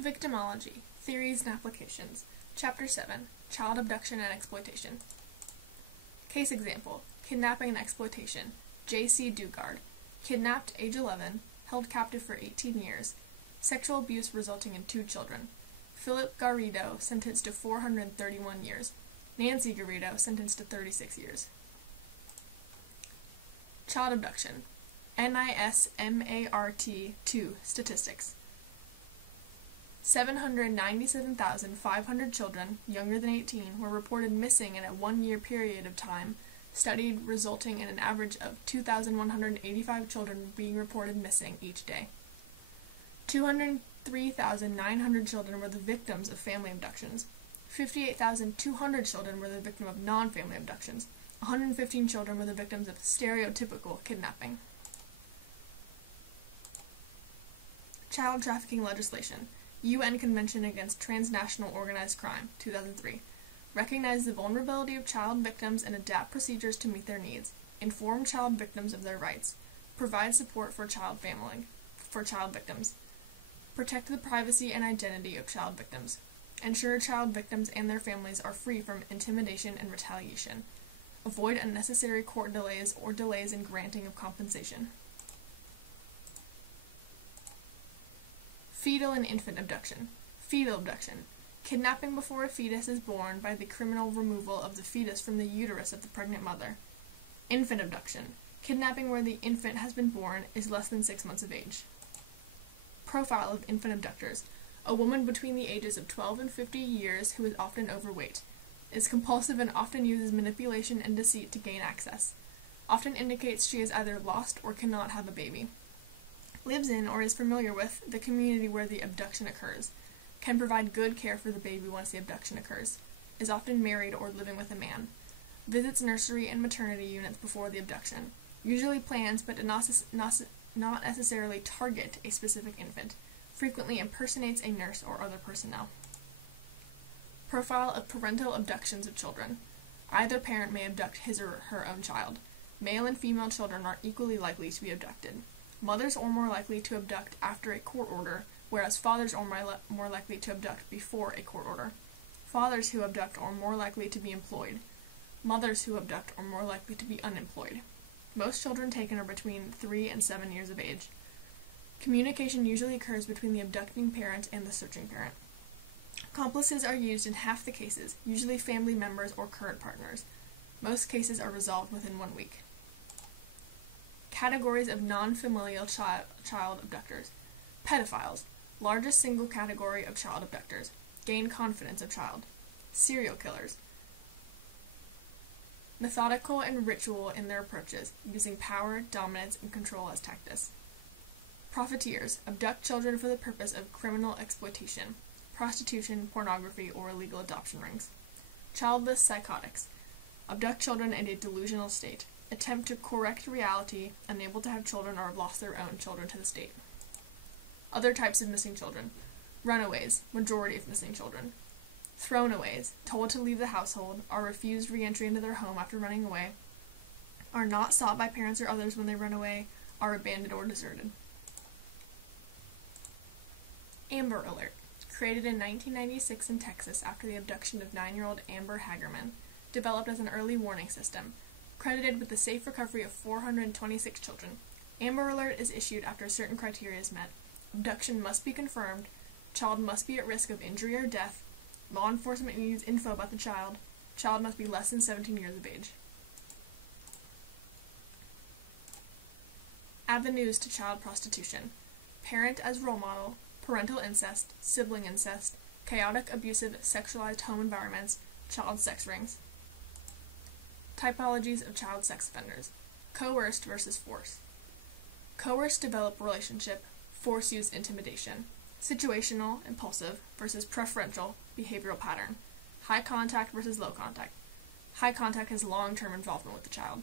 Victimology, Theories and Applications, Chapter 7, Child Abduction and Exploitation. Case example, Kidnapping and Exploitation, J.C. Dugard, kidnapped, age 11, held captive for 18 years, sexual abuse resulting in 2 children. Philip Garrido, sentenced to 431 years. Nancy Garrido, sentenced to 36 years. Child abduction, NISMART 2, statistics. 797,500 children, younger than 18, were reported missing in a 1-year period of time studied, resulting in an average of 2,185 children being reported missing each day. 203,900 children were the victims of family abductions. 58,200 children were the victim of non-family abductions. 115 children were the victims of stereotypical kidnapping. Child trafficking legislation. UN Convention Against Transnational Organized Crime, 2003. Recognize the vulnerability of child victims and adapt procedures to meet their needs. Inform child victims of their rights. Provide support for child victims. Protect the privacy and identity of child victims. Ensure child victims and their families are free from intimidation and retaliation. Avoid unnecessary court delays or delays in granting of compensation. Fetal and infant abduction. Fetal abduction. Kidnapping before a fetus is born by the criminal removal of the fetus from the uterus of the pregnant mother. Infant abduction. Kidnapping where the infant has been born is less than 6 months of age. Profile of infant abductors. A woman between the ages of 12 and 50 years who is often overweight. Is compulsive and often uses manipulation and deceit to gain access. Often indicates she is either lost or cannot have a baby. Lives in or is familiar with the community where the abduction occurs. Can provide good care for the baby once the abduction occurs. Is often married or living with a man. Visits nursery and maternity units before the abduction. Usually plans but does not necessarily target a specific infant. Frequently impersonates a nurse or other personnel. Profile of parental abductions of children. Either parent may abduct his or her own child. Male and female children are equally likely to be abducted. Mothers are more likely to abduct after a court order, whereas fathers are more likely to abduct before a court order. Fathers who abduct are more likely to be employed. Mothers who abduct are more likely to be unemployed. Most children taken are between 3 and 7 years of age. Communication usually occurs between the abducting parent and the searching parent. Accomplices are used in half the cases, usually family members or current partners. Most cases are resolved within 1 week. Categories of non-familial child abductors. Pedophiles, largest single category of child abductors. Gain confidence of child. Serial killers, methodical and ritual in their approaches, using power, dominance, and control as tactics. Profiteers, abduct children for the purpose of criminal exploitation, prostitution, pornography, or illegal adoption rings. Childless psychotics, abduct children in a delusional state, attempt to correct reality, unable to have children or have lost their own children to the state. Other types of missing children. Runaways, majority of missing children. Throwaways, told to leave the household, are refused re-entry into their home after running away, are not sought by parents or others when they run away, are abandoned or deserted. Amber Alert, created in 1996 in Texas after the abduction of 9-year-old Amber Hagerman, developed as an early warning system, credited with the safe recovery of 426 children. Amber Alert is issued after certain criteria is met. Abduction must be confirmed, child must be at risk of injury or death, law enforcement needs info about the child must be less than 17 years of age. Avenues to child prostitution. Parent as role model, parental incest, sibling incest, chaotic, abusive, sexualized home environments, child sex rings. Typologies of child sex offenders. Coerced versus force. Coerced develop relationship, force use intimidation. Situational, impulsive, versus preferential, behavioral pattern. High contact versus low contact. High contact has long-term involvement with the child.